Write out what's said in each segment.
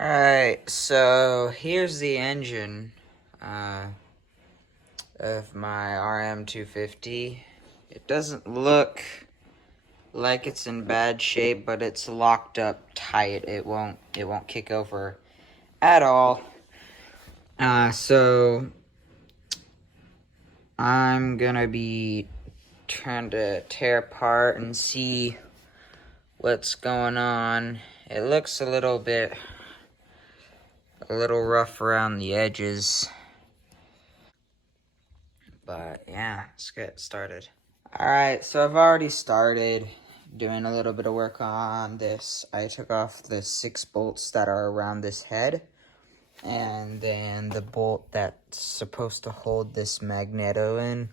Alright, so here's the engine of my RM250. It doesn't look like it's in bad shape, but it's locked up tight. It won't kick over at all. So I'm gonna be trying to tear apart and see what's going on. It looks a little rough around the edges, but yeah, let's get started. Alright, so I've already started doing a little bit of work on this. I took off the 6 bolts that are around this head, and then the bolt that's supposed to hold this magneto in,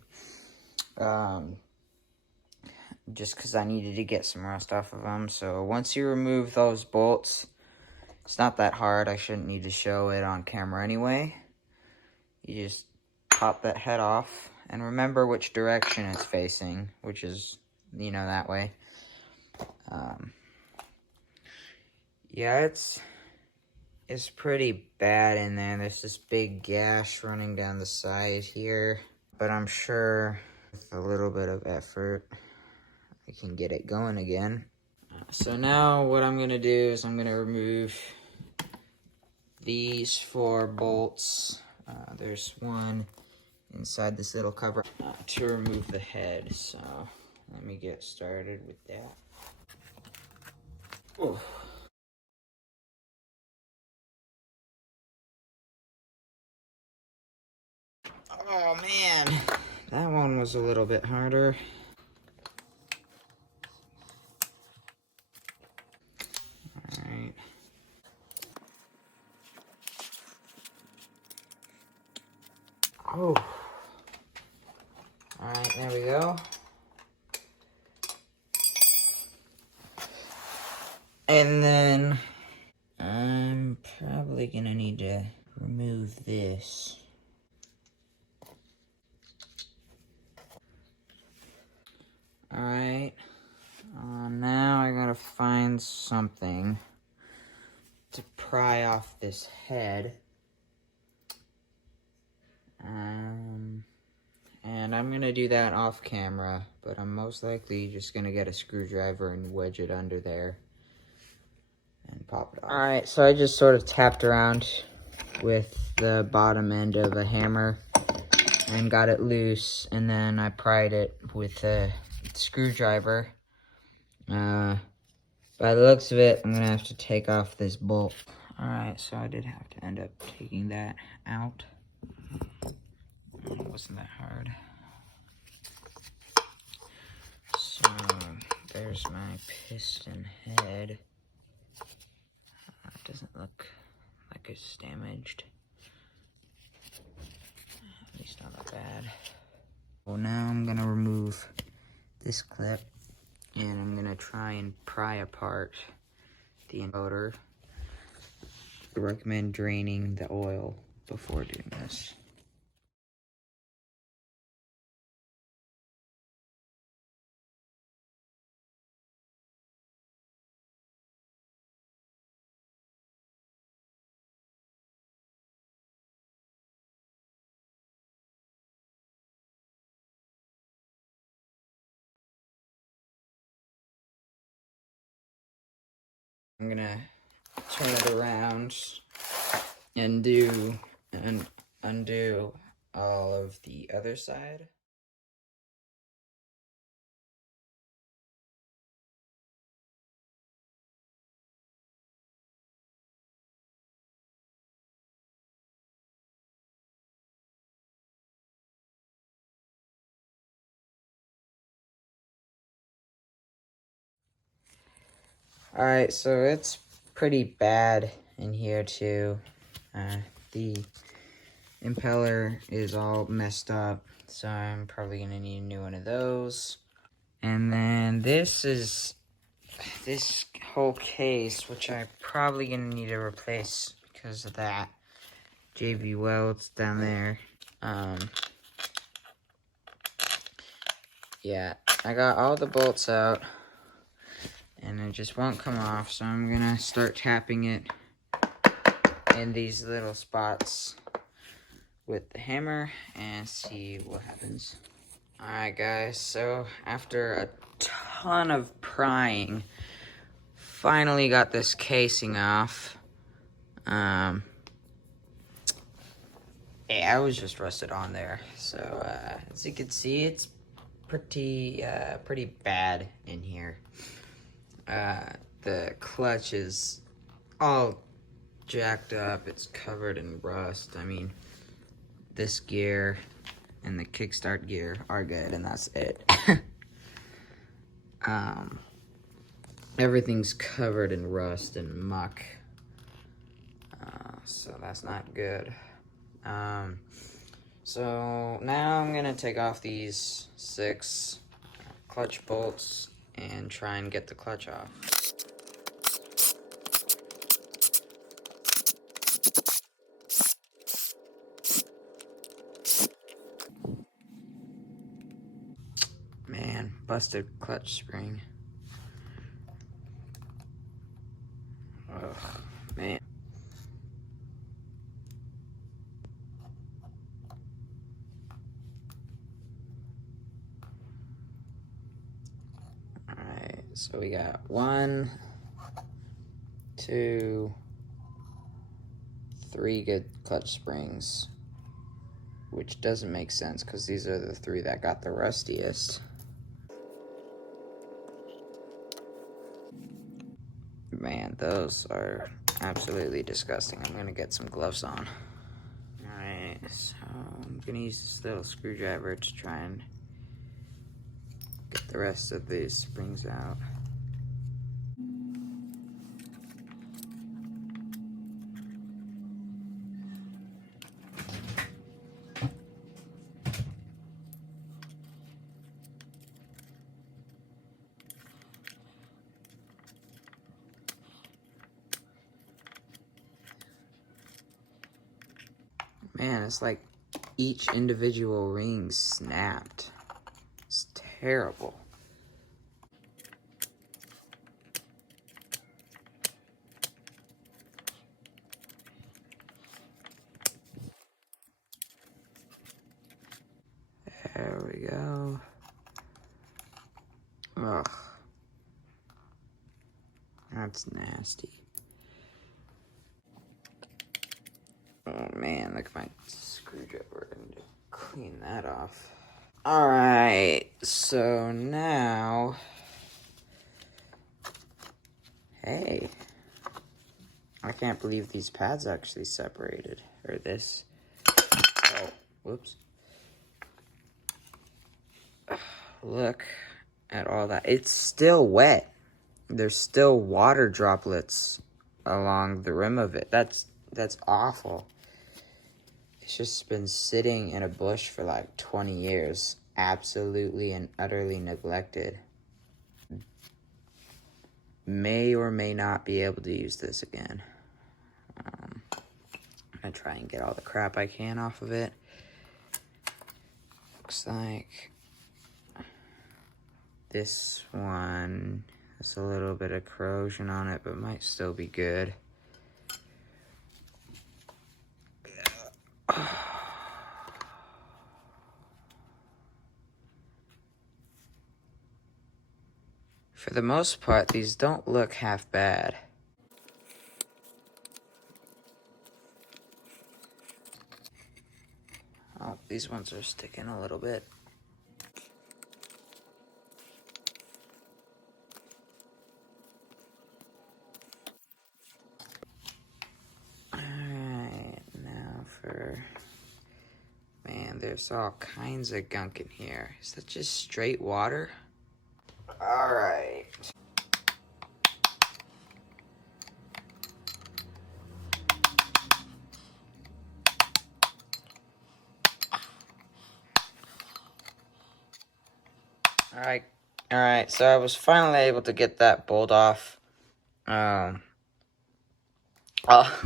just because I needed to get some rust off of them. So once you remove those bolts, it's not that hard. I shouldn't need to show it on camera anyway. You just pop that head off, and remember which direction it's facing, which is, that way. Yeah, it's pretty bad in there. There's this big gash running down the side here, but I'm sure with a little bit of effort, I can get it going again. So now what I'm gonna do is I'm gonna remove these 4 bolts. There's one inside this little cover to remove the head. So let me get started with that. Oh. Oh man, that one was a little bit harder. Alright. Oh. Alright, there we go. And then I'm probably gonna need to remove this. Alright. Now I gotta find something to pry off this head. And I'm gonna do that off camera, but I'm most likely just gonna get a screwdriver and wedge it under there and pop it off. Alright, so I just sort of tapped around with the bottom end of a hammer and got it loose, and then I pried it with a screwdriver. By the looks of it, I'm gonna have to take off this bolt. Alright, so I did have to end up taking that out. It wasn't that hard. So there's my piston head. It doesn't look like it's damaged. At least not that bad. Well, now I'm gonna remove this clip, and I'm gonna try and pry apart the motor. I recommend draining the oil before doing this. I'm gonna turn it around and undo all of the other side. Alright, so it's pretty bad in here too. The impeller is all messed up, so I'm probably gonna need a new one of those. And then this whole case, which I'm probably gonna need to replace because of that JB welds down there. Yeah, I got all the bolts out, and it just won't come off, so I'm gonna start tapping it in these little spots with the hammer and see what happens. Alright guys, so after a ton of prying, finally got this casing off. Yeah, I was just rusted on there. So as you can see, it's pretty bad in here. The clutch is all jacked up. It's covered in rust. I mean, this gear and the kickstart gear are good, and that's it. Everything's covered in rust and muck, so that's not good. So now I'm gonna take off these 6 clutch bolts and try and get the clutch off. Man, busted clutch spring. Ugh, man. Alright, so we got 1, 2, 3 good clutch springs, which doesn't make sense because these are the 3 that got the rustiest. Man, those are absolutely disgusting. I'm gonna get some gloves on. Alright, so I'm gonna use this little screwdriver to try and get the rest of these springs out. Man, it's like each individual ring snapped. It's terrible. There we go. Ugh. That's nasty. Oh man, look at my screwdriver. I need to clean that off. Alright, so now... Hey. I can't believe these pads actually separated. Or this. Oh, whoops. Look at all that. It's still wet. There's still water droplets along the rim of it. That's awful. It's just been sitting in a bush for like 20 years. Absolutely and utterly neglected. May or may not be able to use this again. I'm gonna try and get all the crap I can off of it. Looks like this one has a little bit of corrosion on it, but might still be good. For the most part, these don't look half bad. Oh, these ones are sticking a little bit. Alright, now for... Man, there's all kinds of gunk in here. Is that just straight water? Alright. Alright, so I was finally able to get that bolt off.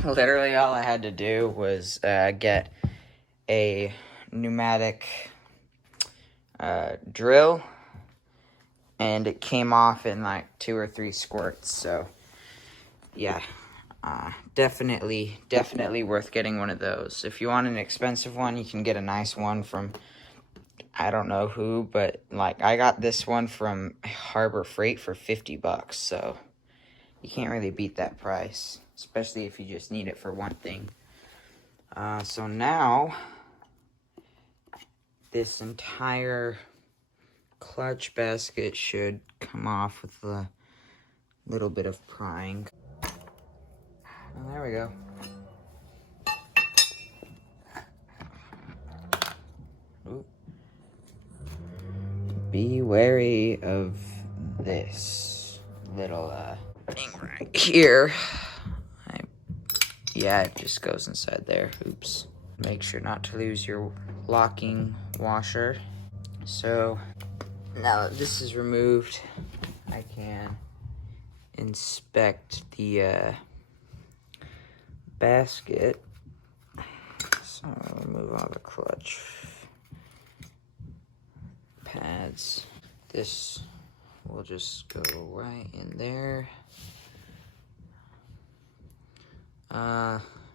Literally all I had to do was get a pneumatic drill, and it came off in like 2 or 3 squirts. So yeah, Definitely worth getting one of those. If you want an expensive one, you can get a nice one from, I don't know who, but like I got this one from Harbor Freight for 50 bucks, so you can't really beat that price, especially if you just need it for one thing. So now, this entire clutch basket should come off with a little bit of prying. Oh, there we go. Ooh. Be wary of this little thing right here. Yeah, it just goes inside there. Oops. Make sure not to lose your locking washer. So now that this is removed, I can inspect the basket. So I'll remove all the clutch pads. This will just go right in there.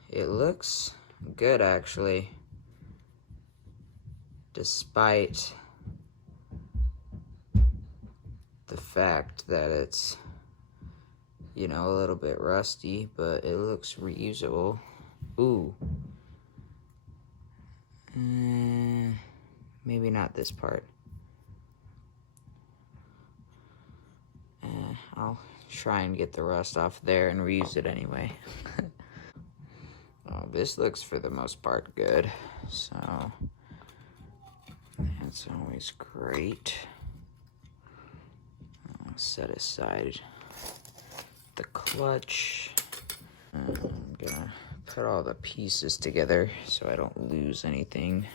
It looks good actually, despite the fact that it's, you know, a little bit rusty, but it looks reusable. Ooh. Maybe not this part. I'll try and get the rust off there and reuse it anyway. Oh, this looks for the most part good, so that's always great. I'll set aside the clutch. I'm gonna put all the pieces together so I don't lose anything.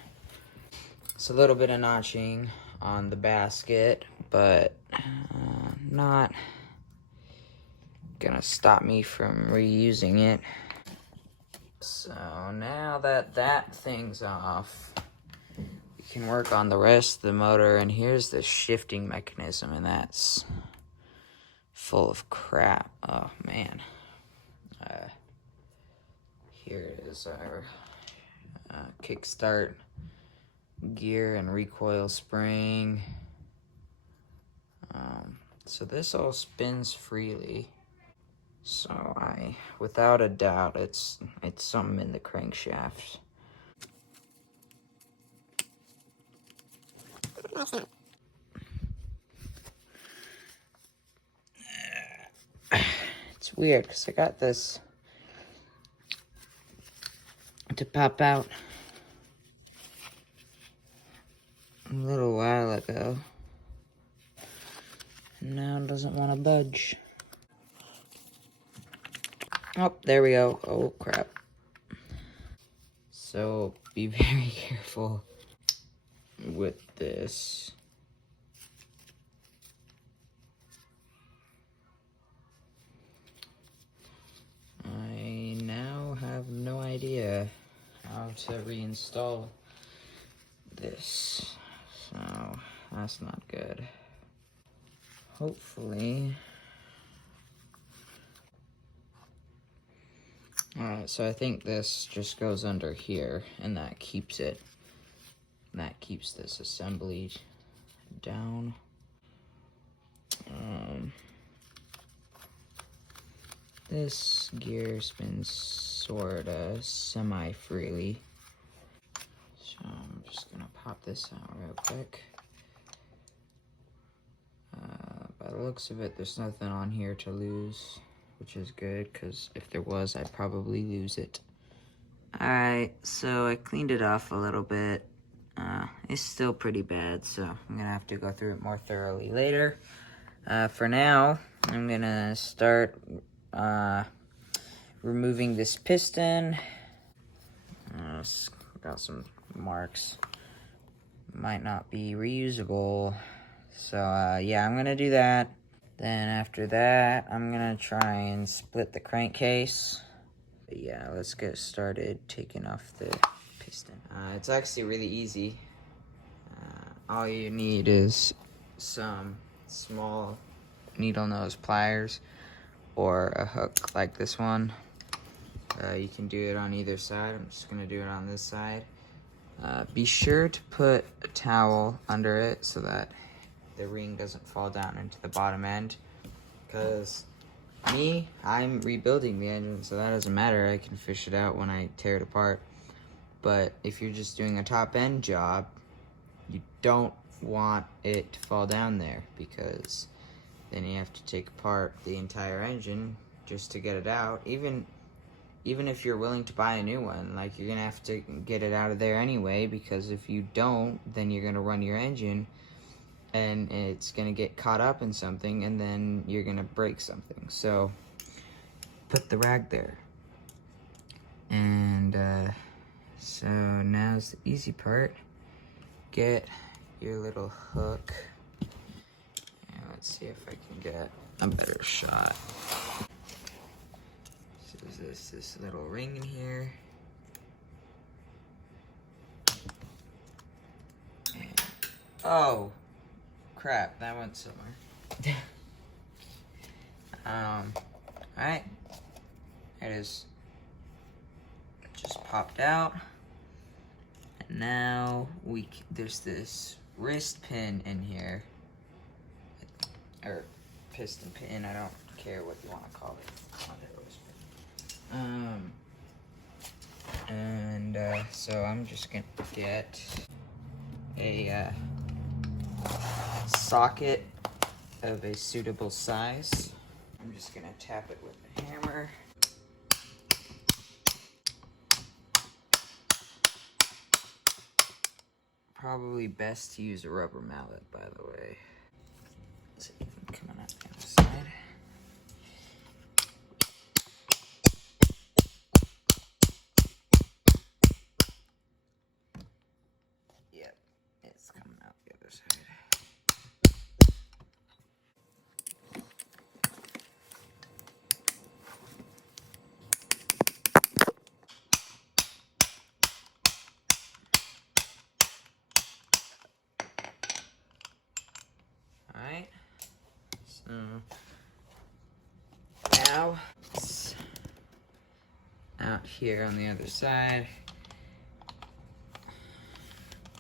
It's a little bit of notching on the basket, but not gonna stop me from reusing it. So now that that thing's off, we can work on the rest of the motor, and here's the shifting mechanism, and that's full of crap. Oh man. Here is our kickstart gear and recoil spring. So this all spins freely. So without a doubt, it's something in the crankshaft. It's weird because I got this to pop out a little while ago. Now it doesn't want to budge. Oh, there we go. Oh, crap. So, be very careful with this. I now have no idea how to reinstall this. So, that's not good. Hopefully. Alright, so I think this just goes under here, and that keeps it. That keeps this assembly down. This gear spins sorta semi-freely. So I'm just gonna pop this out real quick. By the looks of it, there's nothing on here to lose, which is good, because if there was, I'd probably lose it. Alright, so I cleaned it off a little bit. It's still pretty bad, so I'm gonna have to go through it more thoroughly later. For now, I'm gonna start removing this piston. Got some marks. Might not be reusable. So yeah, I'm gonna do that. Then after that, I'm gonna try and split the crankcase. But yeah, let's get started taking off the piston. It's actually really easy. All you need is some small needle nose pliers or a hook like this one. You can do it on either side. I'm just gonna do it on this side. Be sure to put a towel under it so that the ring doesn't fall down into the bottom end. Because I'm rebuilding the engine, so that doesn't matter. I can fish it out when I tear it apart. But if you're just doing a top end job, you don't want it to fall down there, because then you have to take apart the entire engine just to get it out. Even if you're willing to buy a new one, like, you're gonna have to get it out of there anyway, because if you don't, then you're gonna run your engine and it's gonna get caught up in something, and then you're gonna break something. So put the rag there. And so now's the easy part. Get your little hook. And let's see if I can get a better shot. So there's this little ring in here. And, oh crap, that went somewhere. Alright. There it is. It just popped out. And now there's this wrist pin in here. Or piston pin, I don't care what you want to call it. So I'm just gonna get a socket of a suitable size. I'm just gonna tap it with a hammer. Probably best to use a rubber mallet, by the way. It's even coming out the other side. Yep, it's coming out the other side. Alright, so now it's out here on the other side,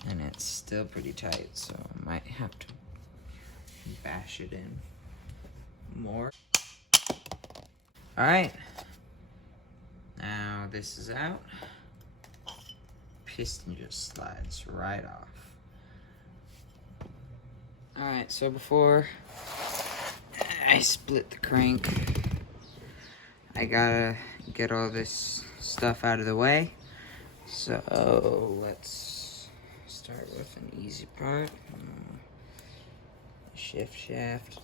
and it's still pretty tight, so I might have to bash it in more. Alright, now this is out. Piston just slides right off. Alright, so before I split the crank, I gotta get all this stuff out of the way. So let's start with an easy part. Shift shaft,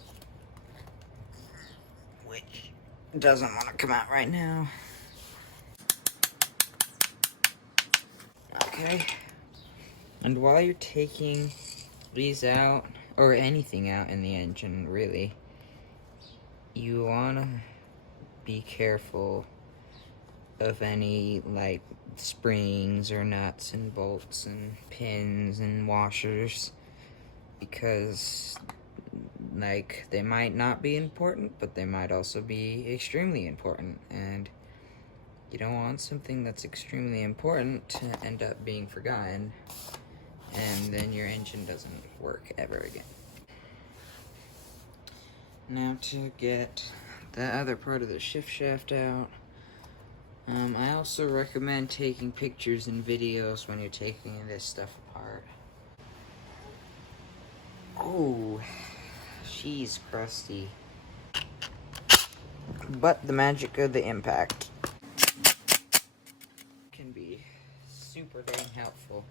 which doesn't want to come out right now. Okay. And while you're taking these out, or anything out in the engine, really, you want to be careful of any, like, springs or nuts and bolts and pins and washers, because, like, they might not be important, but they might also be extremely important, and you don't want something that's extremely important to end up being forgotten, and then your engine doesn't work ever again. Now to get the other part of the shift shaft out, I also recommend taking pictures and videos when you're taking this stuff apart. Oh, she's crusty. But the magic of the impact can be super dang helpful.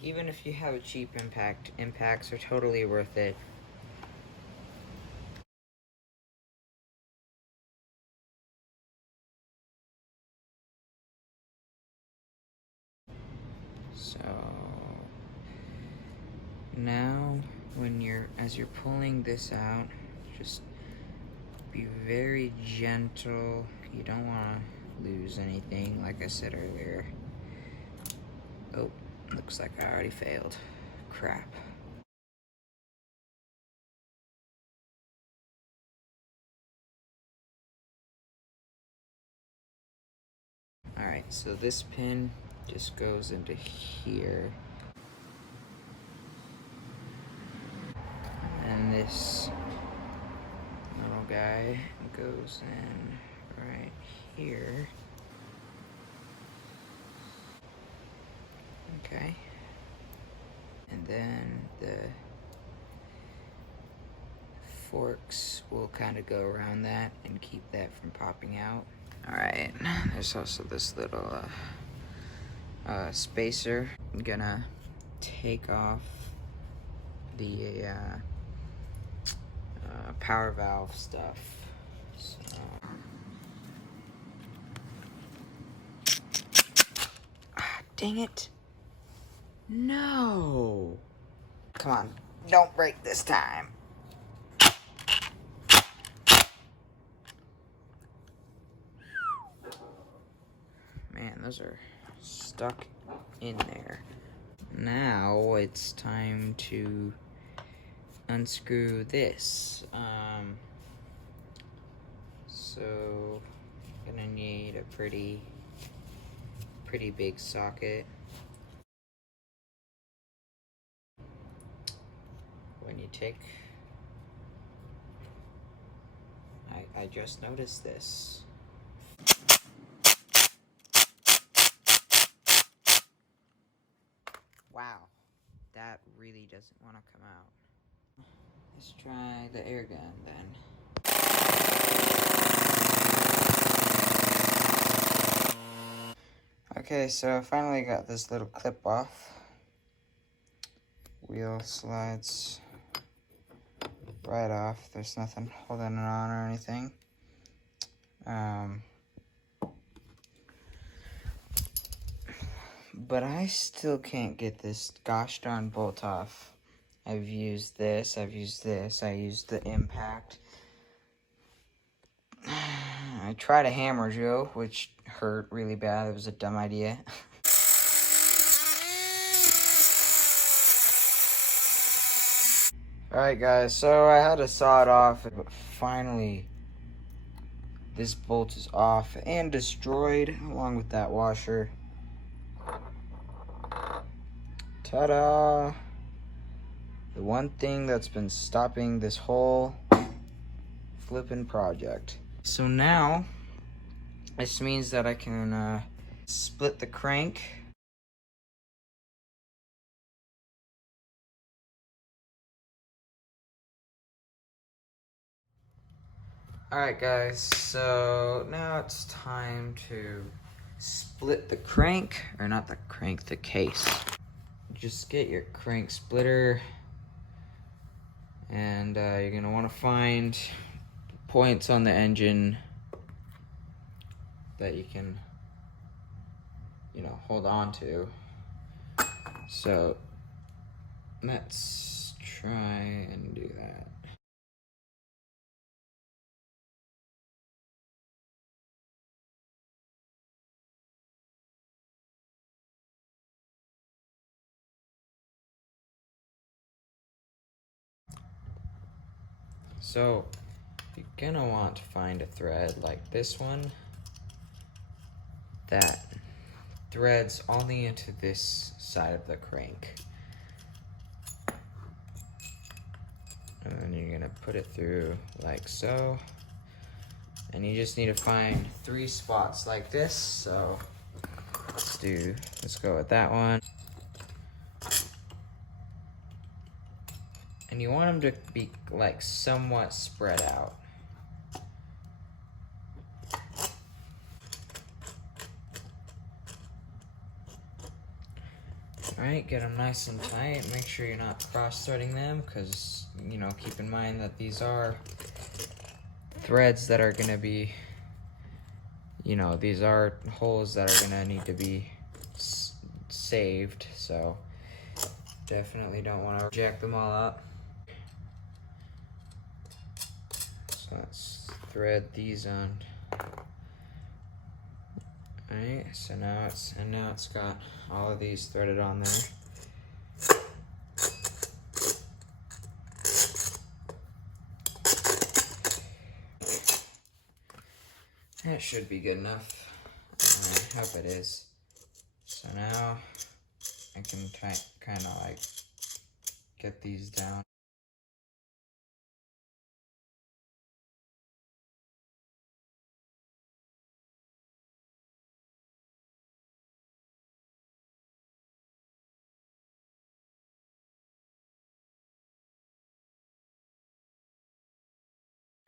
Even if you have a cheap impact, impacts are totally worth it. So now as you're pulling this out, just be very gentle. You don't want to lose anything, like I said earlier. Oh, looks like I already failed. Crap. So this pin just goes into here. And this little guy goes in right here. Okay. And then the forks will kind of go around that and keep that from popping out. Alright, there's also this little spacer. I'm gonna take off the power valve stuff. So. Ah, dang it. No. Come on, don't break this time. Man, those are stuck in there. Now it's time to unscrew this. So gonna need a pretty big socket. When you take, I just noticed this. Wow, that really doesn't want to come out. Let's try the air gun then. Okay, so I finally got this little clip off. Wheel slides right off. There's nothing holding it on or anything. But I still can't get this gosh darn bolt off. I've used this, I used the impact. I tried a hammer drill, which hurt really bad. It was a dumb idea. Alright guys, so I had to saw it off, but finally this bolt is off and destroyed along with that washer. Ta-da! The one thing that's been stopping this whole flipping project. So now, this means that I can split the crank. Alright guys, so now it's time to split the crank, or not the crank, the case. Just get your crank splitter, and you're gonna want to find points on the engine that you can, hold on to. So let's try and do that. So you're gonna want to find a thread like this one that threads only into this side of the crank. And then you're gonna put it through like so. And you just need to find 3 spots like this. So let's go with that one. And you want them to be like somewhat spread out. Alright, get them nice and tight. Make sure you're not cross-threading them, because, keep in mind that these are threads that are going to be, these are holes that are going to need to be saved, so definitely don't want to jack them all up. So let's thread these on. Alright, so now it's got all of these threaded on there. That should be good enough. I hope it is. So now I can kind of like get these down.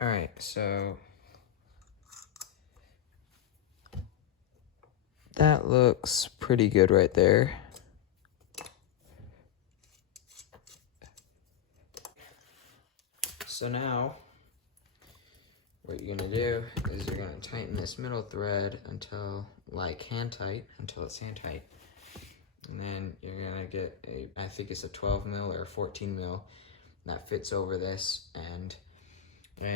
All right, so that looks pretty good right there. So now, what you're gonna do is you're gonna tighten this middle thread until, like, hand tight, until it's hand tight. And then you're gonna get I think it's a 12 mil or a 14 mil that fits over this, and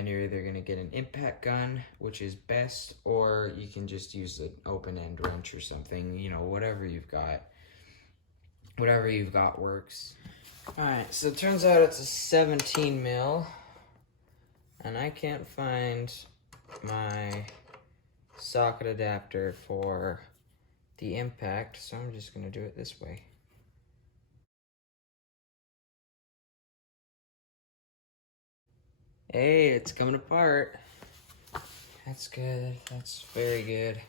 you're either gonna get an impact gun, which is best, or you can just use an open end wrench or something, you know, whatever you've got. Whatever you've got works. Alright, so it turns out it's a 17 mil, and I can't find my socket adapter for the impact, so I'm just gonna do it this way. Hey, it's coming apart. That's good. That's very good.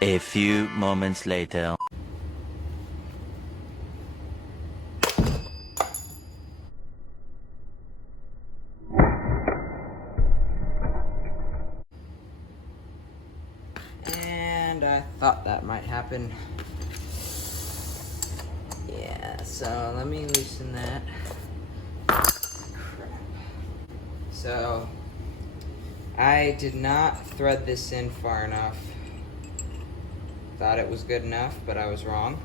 A few moments later. And I thought that might happen. Yeah, so let me loosen that. Crap. So, I did not thread this in far enough. Thought it was good enough, but I was wrong.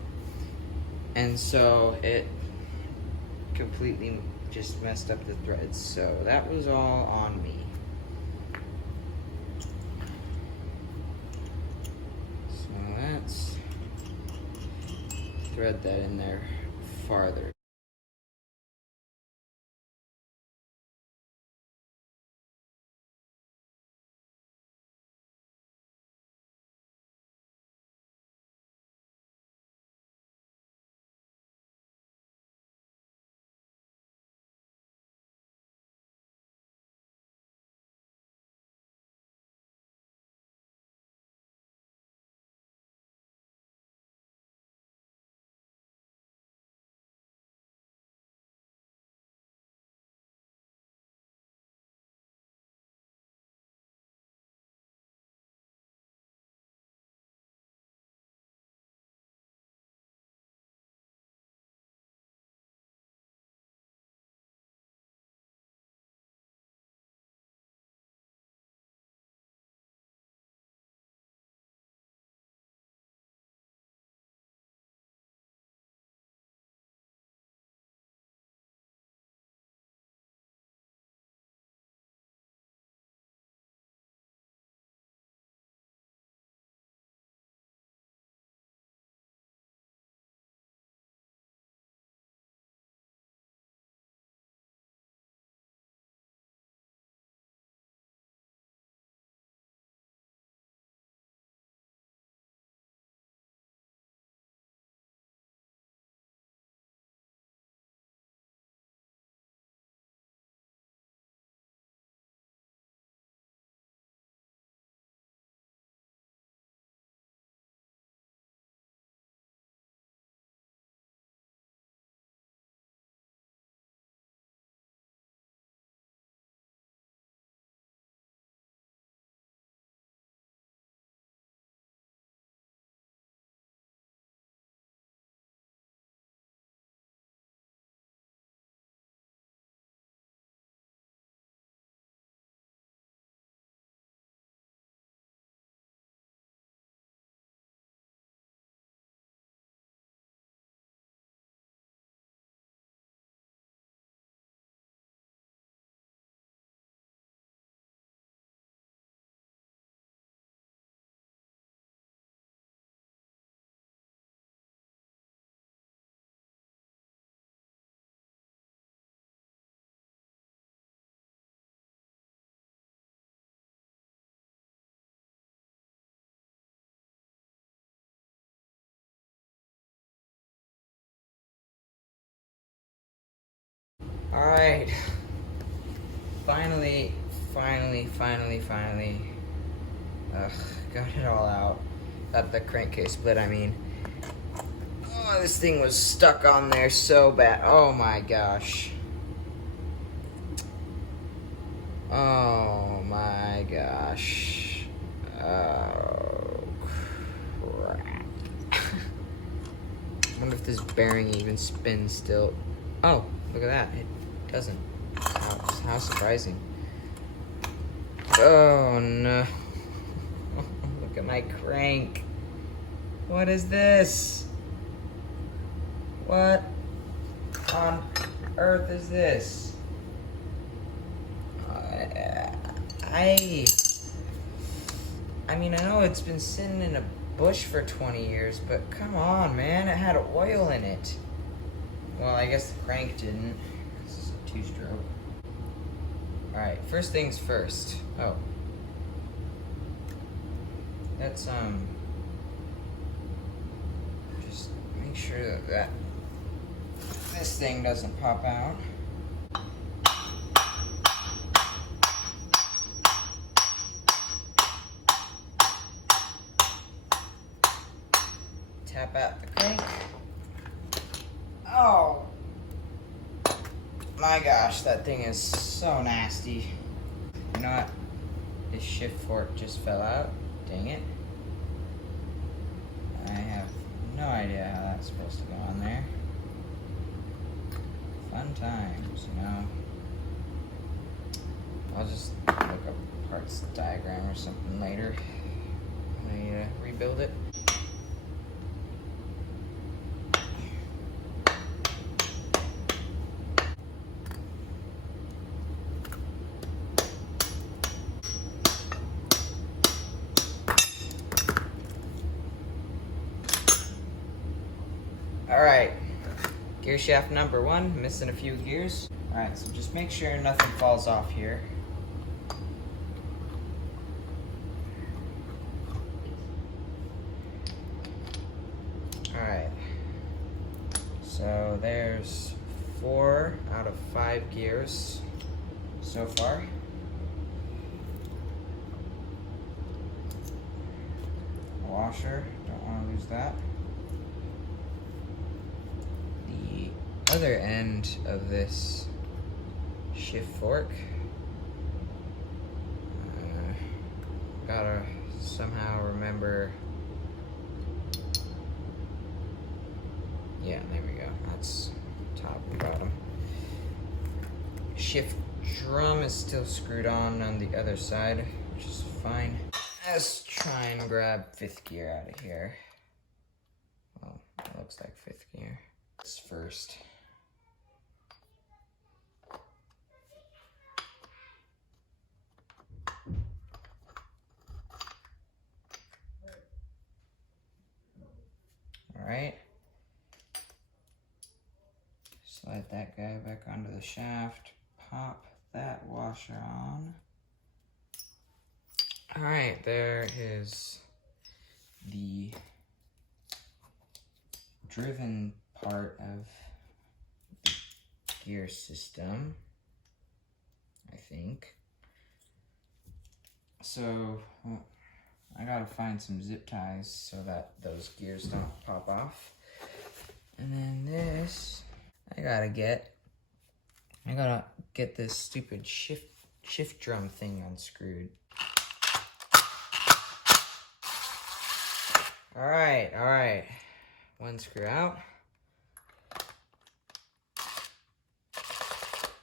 And so it completely just messed up the threads. So that was all on me. So let's thread that in there farther. Alright. Finally. Ugh, got it all out. Got the crankcase split, I mean. Oh, this thing was stuck on there so bad. Oh my gosh. Oh my gosh. Oh, crap. I wonder if this bearing even spins still. Oh, look at that. It doesn't. How surprising. Oh no. Look at my crank. What is this? What on earth is this? I mean, I know it's been sitting in a bush for 20 years, but come on, man. It had oil in it. Well, I guess the crank didn't. This is a two-stroke. Alright, first things first. Oh. Let's, just make sure that this thing doesn't pop out. Tap out the crank. Oh my gosh, that thing is so nasty. You know what? This shift fork just fell out. Dang it. I have no idea how that's supposed to go on there. Fun times, you know. I'll just look up parts diagram or something later when I rebuild it. Alright, gear shaft number 1, missing a few gears. Alright, so just make sure nothing falls off here. Alright, so there's 4 out of 5 gears so far. Washer, don't want to lose that. The other end of this shift fork, gotta somehow remember. Yeah, there we go. That's top and bottom. Shift drum is still screwed on the other side, which is fine. Let's try and grab 5th gear out of here. Well, it looks like 5th gear. This first. Alright. Slide that guy back onto the shaft. Pop that washer on. Alright, there is the driven part of the gear system, I think. So, I gotta find some zip ties so that those gears don't pop off. And then this, I gotta get this stupid shift drum thing unscrewed. Alright. One screw out.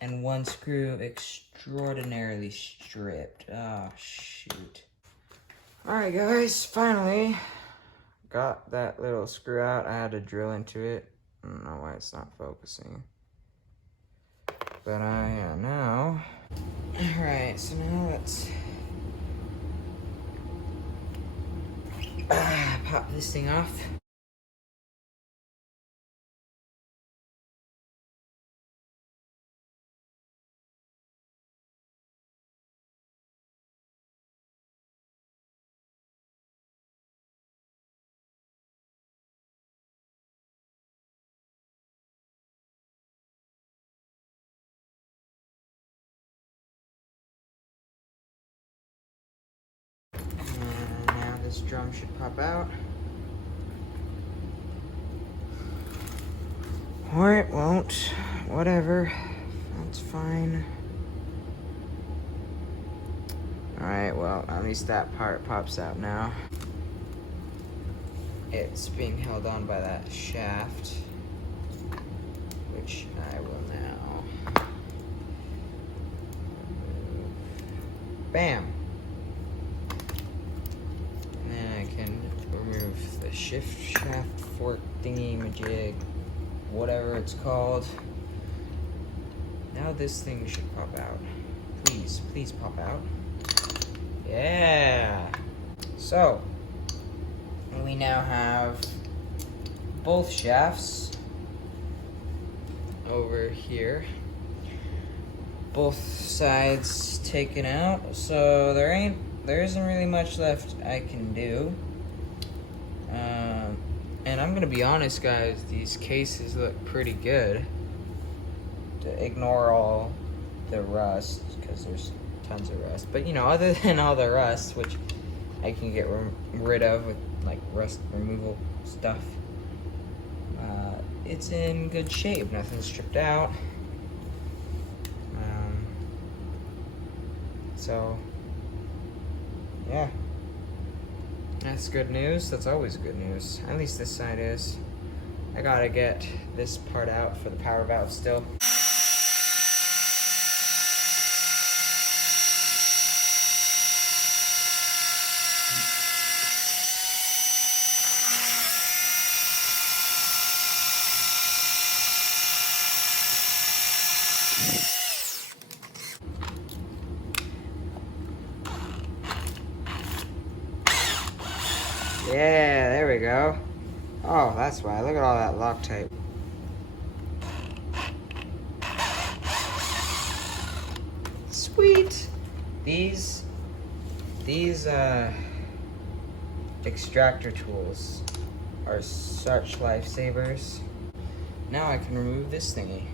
And one screw extraordinarily stripped. Oh, shoot. Alright guys, finally got that little screw out. I had to drill into it. I don't know why it's not focusing. But now. Alright, so now let's pop this thing off. drum should pop out. Or it won't. Whatever. That's fine. Alright, well, at least that part pops out now. It's being held on by that shaft, which I will now remove. Bam! And then I can remove the shift shaft fork thingy-majig, whatever it's called. Now this thing should pop out. Please, please pop out. Yeah! So, we now have both shafts over here. Both sides taken out, so there isn't really much left I can do. And I'm gonna be honest, guys, these cases look pretty good. To ignore all the rust, because there's tons of rust. But you know, other than all the rust, which I can get rid of with like rust removal stuff, it's in good shape. Nothing's stripped out. So yeah, that's good news. That's always good news. At least this side is. I gotta get this part out for the power valve still. Yeah, there we go. Oh, that's why. Look at all that Loctite. Sweet. These extractor tools are such lifesavers. Now I can remove this thingy.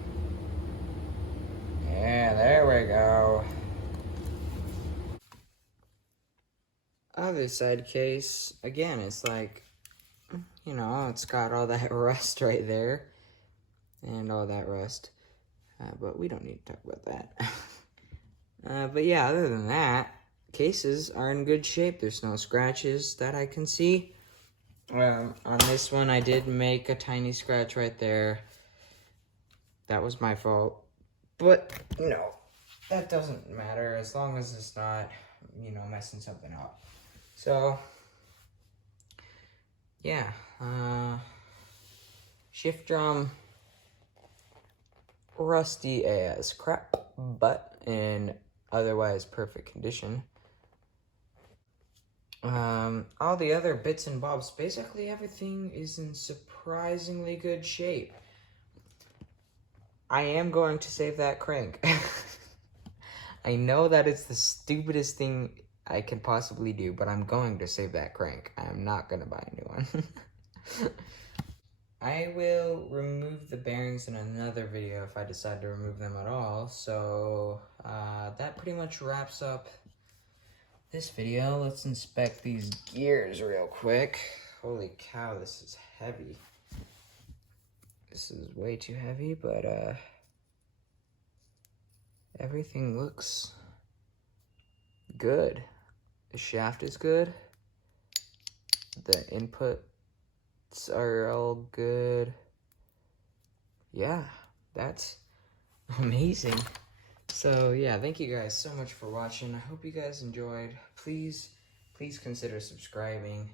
Yeah, there we go. Other side case, again, it's like, you know, it's got all that rust right there. And all that rust. But we don't need to talk about that. But yeah, other than that, cases are in good shape. There's no scratches that I can see. On this one, I did make a tiny scratch right there. That was my fault. But, you know, that doesn't matter as long as it's not, you know, messing something up. So, yeah. Shift drum, rusty as crap, but in otherwise perfect condition. All the other bits and bobs, basically everything is in surprisingly good shape. I am going to save that crank. I know that it's the stupidest thing I can possibly do, but I'm going to save that crank. I'm not going to buy a new one. I will remove the bearings in another video if I decide to remove them at all. So that pretty much wraps up this video. Let's inspect these gears real quick. Holy cow, this is heavy. This is way too heavy, but everything looks good. The shaft is good. The inputs are all good. Yeah, that's amazing. So yeah, thank you guys so much for watching. I hope you guys enjoyed. Please consider subscribing.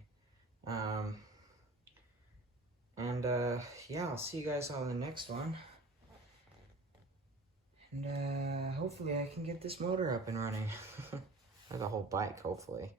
Yeah, I'll see you guys on the next one. And hopefully I can get this motor up and running. Or the whole bike, hopefully.